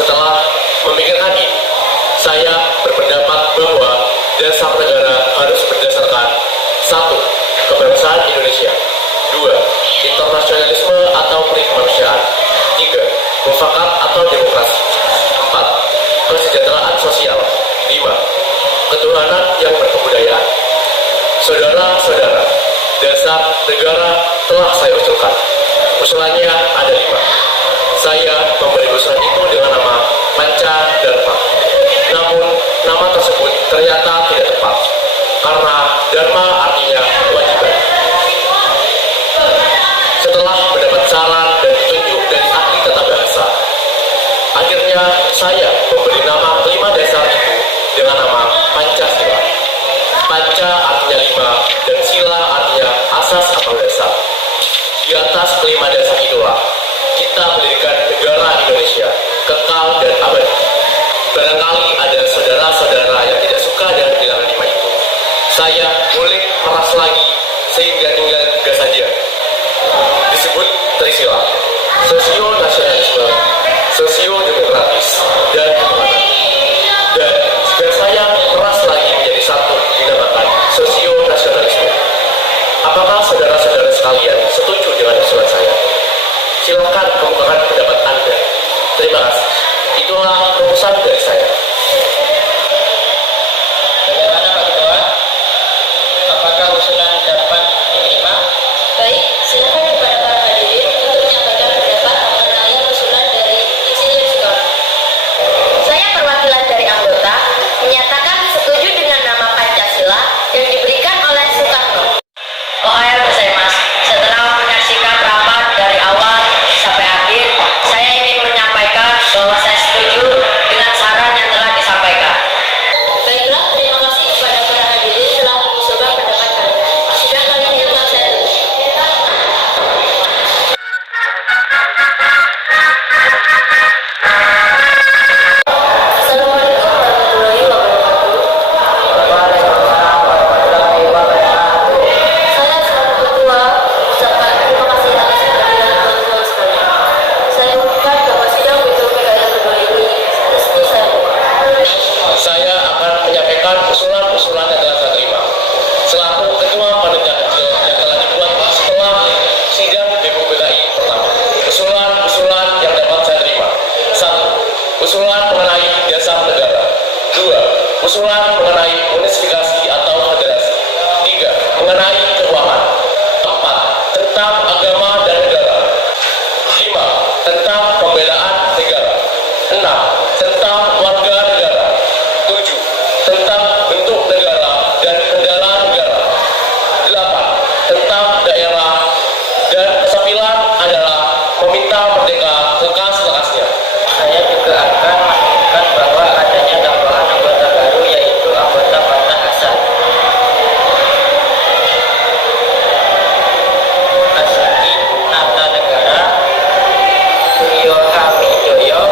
Setelah memikirkan ini, saya berpendapat bahwa dasar negara harus berdasarkan: 1. Kebangsaan Indonesia, 2. Internasionalisme atau perikemanusiaan, 3. Mufakat atau demokrasi, 4. Kesejahteraan sosial, 5. Ketuhanan yang berkebudayaan. Saudara-saudara, dasar negara telah saya usulkan. Usulannya ada 5. Saya memberi usulan itu dengan nama Pancadharma. Namun, nama tersebut ternyata tidak tepat, karena Dharma artinya kewajiban. Setelah mendapat saran dan petunjuk dari ahli tata bahasa, akhirnya saya memberi nama kelima dasar itu dengan nama Pancasila. Panca artinya 5 dan sila artinya asas atau dasar. Di atas kelima dasar itulah kita mendirikan negara Indonesia kekal dan abadi. Barangkali ada saudara-saudara yang tidak suka dengan bilangan 5 itu. Saya boleh meras lagi sehingga tinggal 3 saja. Disebut Trisila: sosio-nasionalisme, sosio-demokratis, dan ketuhanan. Dan jika saya meras lagi menjadi 1, dinamakan sosio-nasionalisme. Apakah saudara-saudara sekalian setuju dengan usulan saya? Silakan kemukakan pendapat Anda. Terima kasih. Itulah rumusan dari saya. Bagaimana Pak Ketua? Apakah usulan dapat diterima? Baik, silakan kepada para hadirin untuk menyampaikan pendapat mengenai usulan dari Insinyur Soekarno. Saya perwakilan dari anggota menyatakan setuju dengan nama Pancasila yang diberikan oleh Soekarno. Mas, setelah menyaksikan rapat dari awal sampai akhir, saya ingin menyampaikan bahwa saya setuju dengan saran yang telah disampaikan. Baiklah, terima kasih kepada para hadirin telah mengusulkan pendapat kalian. Sidang kali ini telah saya tutup. Assalamualaikum warahmatullahi wabarakatuh. Waalaikumsalam warahmatullahi wabarakatuh. Saya selaku ketua ucapkan terima kasih atas kehadiran teman-teman sekalian. Saya umumkan bahwa sidang BPUPKI kedua ini resmi saya buka. Saya akan menyampaikan usulan-usulan yang telah saya terima selaku ketua panitia kecil yang telah dibuat setelah sidang BPUPKI pertama. Usulan-usulan yang dapat saya terima: 1. Usulan mengenai dasar negara, 2. Usulan mengenai unifikasi atau federasi, 3. Mengenai keuangan, 4. Tentang agama dan negara, 5. Tentang pembelaan negara, 6. Tentang warga negara, 7. Tentang bentuk negara dan kendala negara, 8. Tentang daerah, dan 9 adalah meminta merdeka lekas-lekasnya. Saya juga akan menunjukkan bahwa adanya tambahan anggota baru, yaitu anggota Fatah Hasan. Basuki Nata Negara, Suryo Hamidoyo,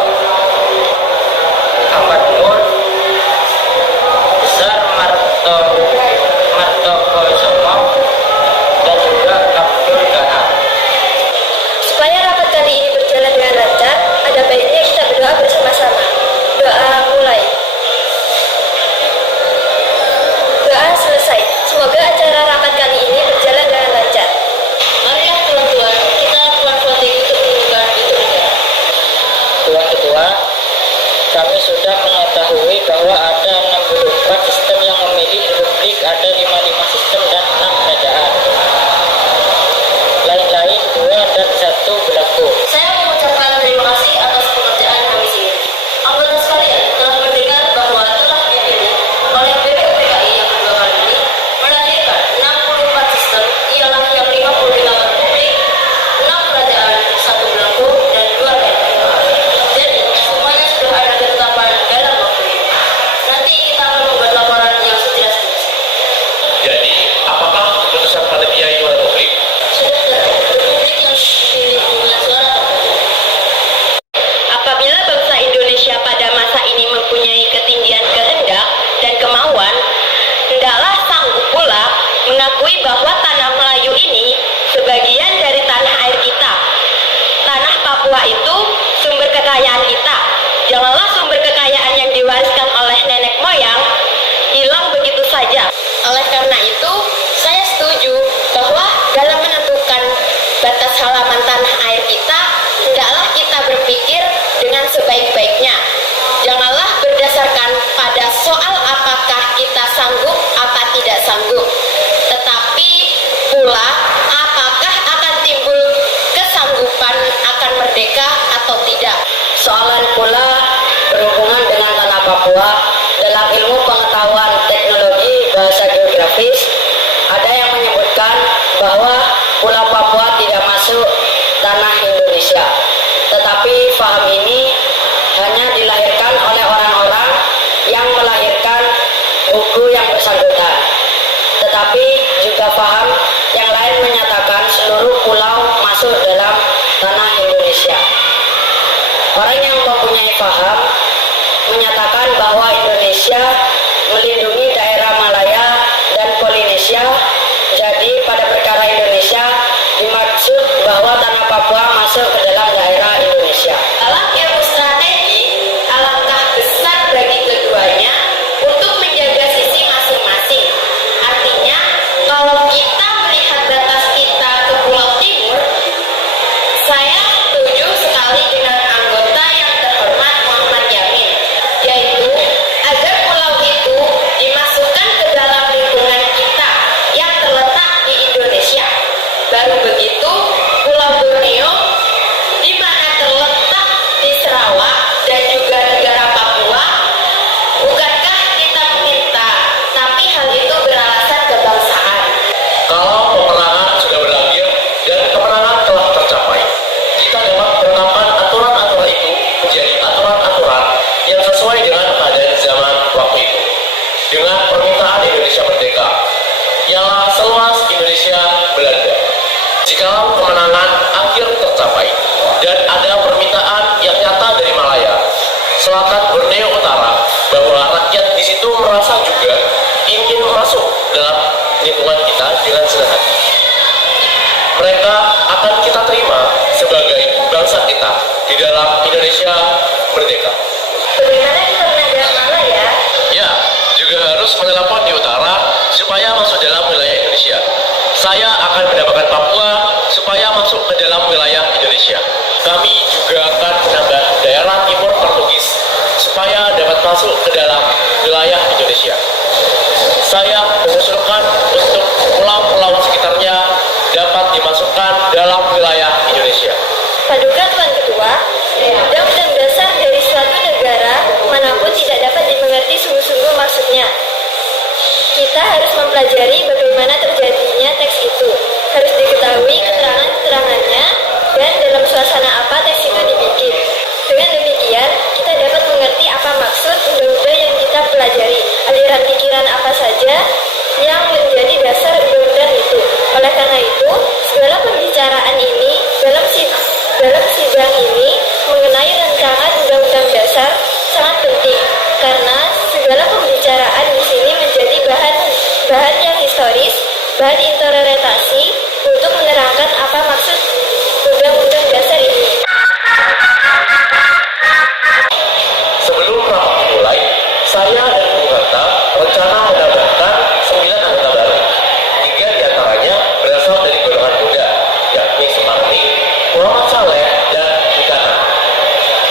Ahmad Nur, Besar Martoko Somo, dan juga Abdul Ghani. Supaya rapat kali ini berjalan dengan lancar, ada baiknya kita berdoa bersama-sama. Doa mulai. Doa selesai. Semoga acara rapat kali ini berjalan dengan lancar. Marilah tuan-tuan, kita lakukan voting untuk mengubah bentuk negara. Tuan Ketua, kami sudah mengetahui bahwa ada 64 sistem yang memilih republik, ada 55 sistem dan 6 kerajaan. Lain-lain 2 dan 1 berlaku. Saya mengucapkan terima kasih atas pekerjaan komisi ini. Anggota sekalian telah mendengar bahwa telah dipilih oleh BPUPKI yang kedua kali ini melahirkan 64 sistem, ialah yang 55 republik, 6 kerajaan, 1 belenggu, dan 2 daerah. Jadi, semuanya sudah ada ketetapan dalam waktu ini. Nanti kita akan membuat laporan yang sejelas-jelasnya. Jadi, apakah pulau masuk dalam tanah Indonesia. Orang yang mempunyai paham menyatakan bahwa Indonesia melindungi daerah Malaya dan Polinesia. Jadi pada perkara Indonesia dimaksud bahwa tanah Papua masuk ke dalam daerah Indonesia. Dalam ilmu strategi, alangkah besar bagi keduanya untuk menjaga sisi masing-masing. Artinya, kalau kita melihat batas kita ke Pulau Timur, saya setuju sekali dengan anggota yang terhormat Muhammad Yamin, yaitu agar pulau itu dimasukkan ke dalam lingkungan kita yang terletak di Indonesia. Baru begitu, Pulau Borneo di mana terletak di Sarawak dan juga negara Papua, bukankah kita meminta, tapi hal itu beralasan kebangsaan. Kalau peperangan sudah berakhir dan kemenangan telah tercapai, kita dapat menetapkan aturan-aturan itu menjadi aturan-aturan yang sesuai dengan keadaan zaman waktu itu. Dengan permintaan Indonesia merdeka, ialah seluas Indonesia Belanda. Jikalau kemenangan akhir tercapai dan ada permintaan yang nyata dari Malaya, Selatan Borneo Utara, bahwa rakyat di situ merasa juga ingin masuk dalam lingkungan kita dengan senang hati, mereka akan kita terima sebagai bangsa kita di dalam Indonesia merdeka. Bagaimana kita menanggapi Malaya? Ya, juga harus menelepon di utara supaya masuk dalam wilayah Indonesia. Saya akan mendapatkan Papua supaya masuk ke dalam wilayah Indonesia. Kami juga akan menambah daerah timur Portugis supaya dapat masuk ke dalam wilayah Indonesia. Saya mengusulkan untuk pulau-pulau sekitarnya dapat dimasukkan dalam wilayah Indonesia. Paduka Tuan Ketua, Undang-Undang Dasar dari suatu negara manapun tidak dapat dimengerti sungguh-sungguh maksudnya. Kita harus mempelajari bagaimana terjadinya teks itu. Harus diketahui keterangan-keterangannya dan dalam suasana apa teks itu dibikin. Dengan demikian, kita dapat mengerti apa maksud undang-undang yang kita pelajari, aliran pikiran apa saja yang menjadi dasar undang-undang itu. Oleh karena itu, segala pembicaraan ini dalam sidang ini mengenai rancangan undang-undang dasar sangat penting karena segala pembicaraan di sini menjadi bahan yang historis, bahan interpretasi untuk menerangkan apa maksud undang-undang dasar ini. Sebelum rapat dimulai, saya dan Bung Hatta rencana menambahkan 9 anggota baru. 3 diantaranya berasal dari golongan muda, yakni Suparti, Muhammad Saleh, dan Bikana.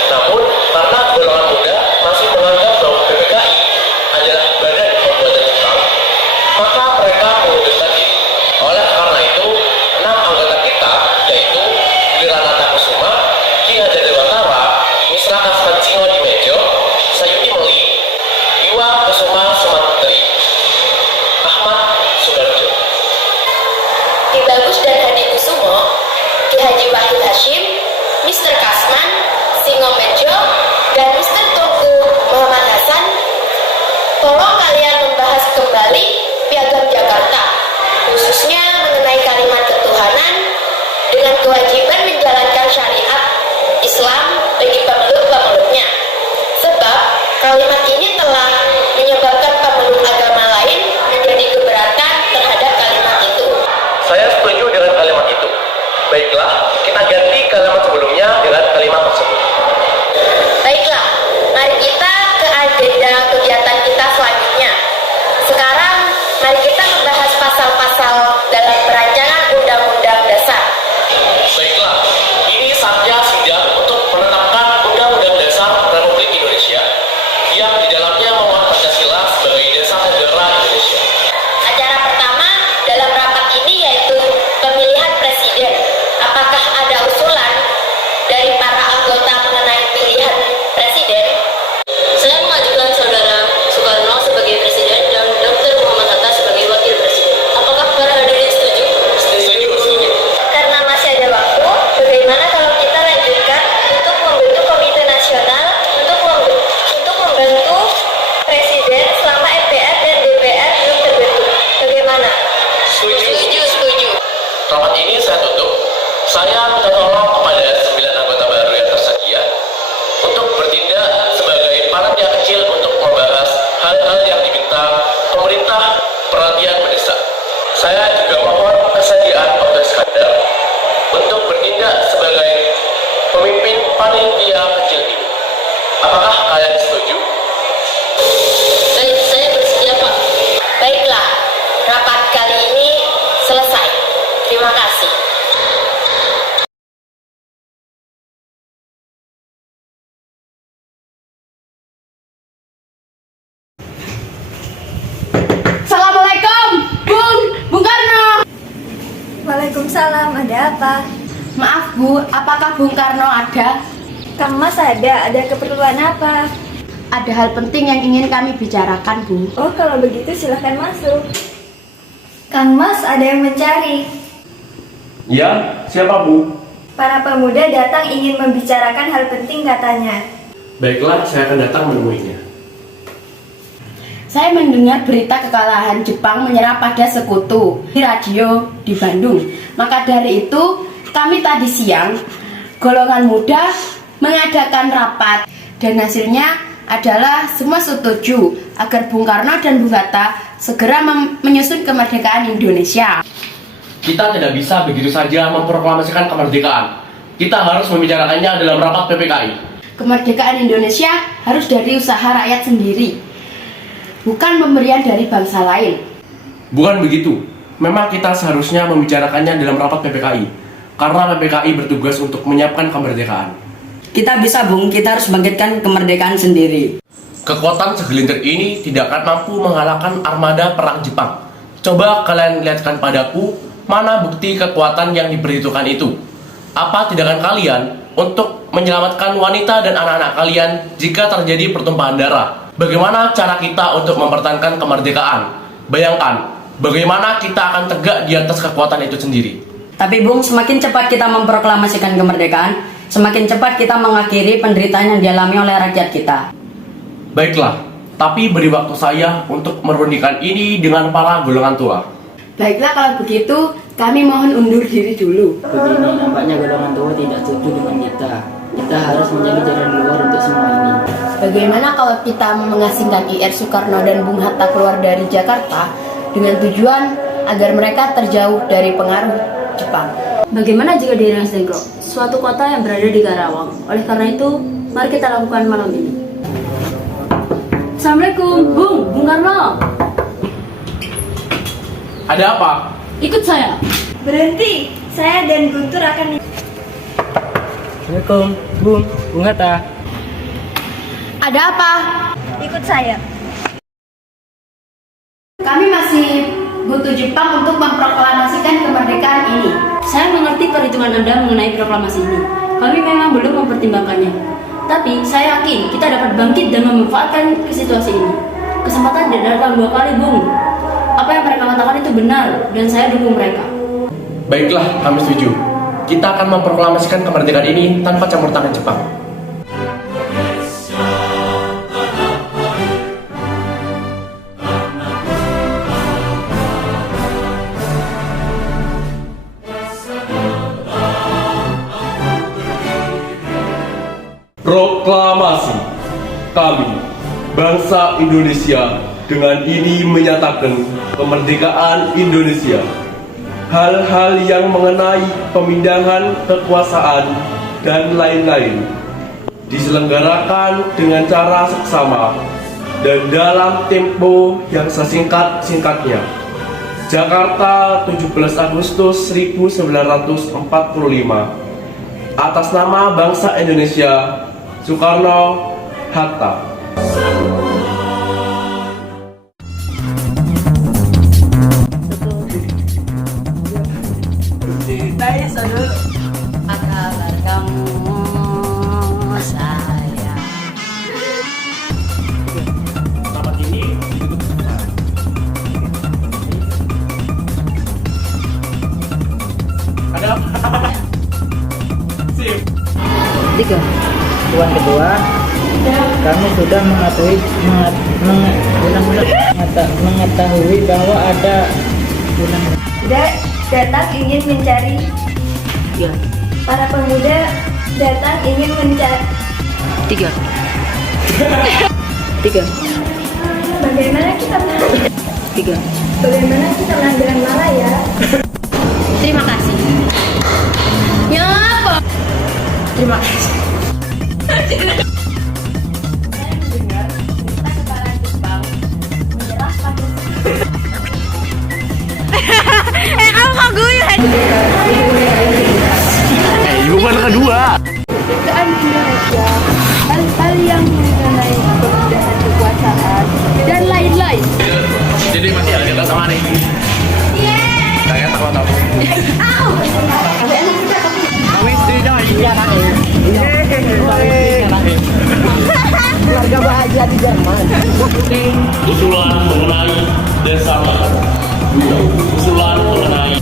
Namun, karena golongan muda masih menganggap bahwa PPKI adalah badan pembuatan Jepang, maka mereka mengundurkan diri. Oleh karena itu, panitia kecil untuk membahas hal-hal yang diminta pemerintah perhatian mendesak. Saya juga mohon kesediaan Oto Iskandar untuk bertindak sebagai pemimpin panitia kecil ini. Apakah kalian setuju? Baik, saya bersedia, Pak. Baiklah, rapat kali ini selesai. Terima kasih. Assalamualaikum, Bung Karno. Waalaikumsalam, ada apa? Maaf Bu, apakah Bung Karno ada? Kang Mas ada keperluan apa? Ada hal penting yang ingin kami bicarakan, Bu. Oh, kalau begitu silahkan masuk. Kang Mas ada yang mencari. Ya, siapa Bu? Para pemuda datang ingin membicarakan hal penting katanya. Baiklah, saya akan datang menemuinya. Saya mendengar berita kekalahan Jepang menyerah pada sekutu di radio di Bandung. Maka dari itu, kami tadi siang, golongan muda mengadakan rapat. Dan hasilnya adalah semua setuju agar Bung Karno dan Bung Hatta segera menyusun kemerdekaan Indonesia. Kita tidak bisa begitu saja memproklamasikan kemerdekaan. Kita harus membicarakannya dalam rapat PPKI. Kemerdekaan Indonesia harus dari usaha rakyat sendiri, bukan pemberian dari bangsa lain. Bukan begitu. Memang kita seharusnya membicarakannya dalam rapat PPKI. Karena PPKI bertugas untuk menyiapkan kemerdekaan. Kita bisa, Bung. Kita harus bangkitkan kemerdekaan sendiri. Kekuatan segelintir ini tidak akan mampu mengalahkan armada perang Jepang. Coba kalian lihatkan padaku, mana bukti kekuatan yang diperhitungkan itu? Apa tindakan kalian untuk menyelamatkan wanita dan anak-anak kalian jika terjadi pertumpahan darah? Bagaimana cara kita untuk mempertahankan kemerdekaan? Bayangkan, bagaimana kita akan tegak di atas kekuatan itu sendiri. Tapi, Bung, semakin cepat kita memproklamasikan kemerdekaan, semakin cepat kita mengakhiri penderitaan yang dialami oleh rakyat kita. Baiklah, tapi beri waktu saya untuk merundingkan ini dengan para golongan tua. Baiklah kalau begitu, kami mohon undur diri dulu. Begini nampaknya golongan tua tidak setuju dengan kita. Kita harus mencari jalan keluar untuk semua ini. Bagaimana kalau kita mengasingkan IR Soekarno dan Bung Hatta keluar dari Jakarta dengan tujuan agar mereka terjauh dari pengaruh Jepang? Bagaimana jika di Rengas Dengklok, suatu kota yang berada di Karawang? Oleh karena itu, mari kita lakukan malam ini. Assalamualaikum, Bung Karno. Ada apa? Ikut saya. Berhenti, saya dan Guntur akan... Assalamualaikum, Bung Hatta. Ada apa? Ikut saya. Kami masih butuh Jepang untuk memproklamasikan kemerdekaan ini. Saya mengerti perhitungan Anda mengenai proklamasi ini. Kami memang belum mempertimbangkannya. Tapi saya yakin kita dapat bangkit dan memanfaatkan ke situasi ini. Kesempatan tidak datang dua kali, Bung. Apa yang mereka katakan itu benar, dan saya dukung mereka. Baiklah, kami setuju. Kita akan memproklamasikan kemerdekaan ini tanpa campur tangan Jepang. Proklamasi. Kami, bangsa Indonesia, dengan ini menyatakan kemerdekaan Indonesia. Hal-hal yang mengenai pemindahan kekuasaan dan lain-lain diselenggarakan dengan cara seksama dan dalam tempo yang sesingkat-singkatnya. Jakarta, 17 Agustus 1945. Atas nama bangsa Indonesia, Soekarno Hatta. Apa kabar kamu, sayang? Rapat ini ditutup sebentar. Ada apa? Sip. 3. Tuan Ketua, kami sudah mengetahui bahwa ada datang ingin mencari. Ya. Para pemuda datang ingin mencari. 3. 3. Bagaimana kita menang? 3. Bagaimana kita menang dengan Malaya? Terima kasih. Ya apa? Terima kasih. Keadaan Indonesia, hal-hal yang mengenai kemudahan kekuasaan, dan lain-lain. Jadi masih ada kita sama nih. Saya takut tahu. Kami istrinya iya nanti. Keluarga bahagia di Jerman. Usulan mengenai desa. Usulan mengenai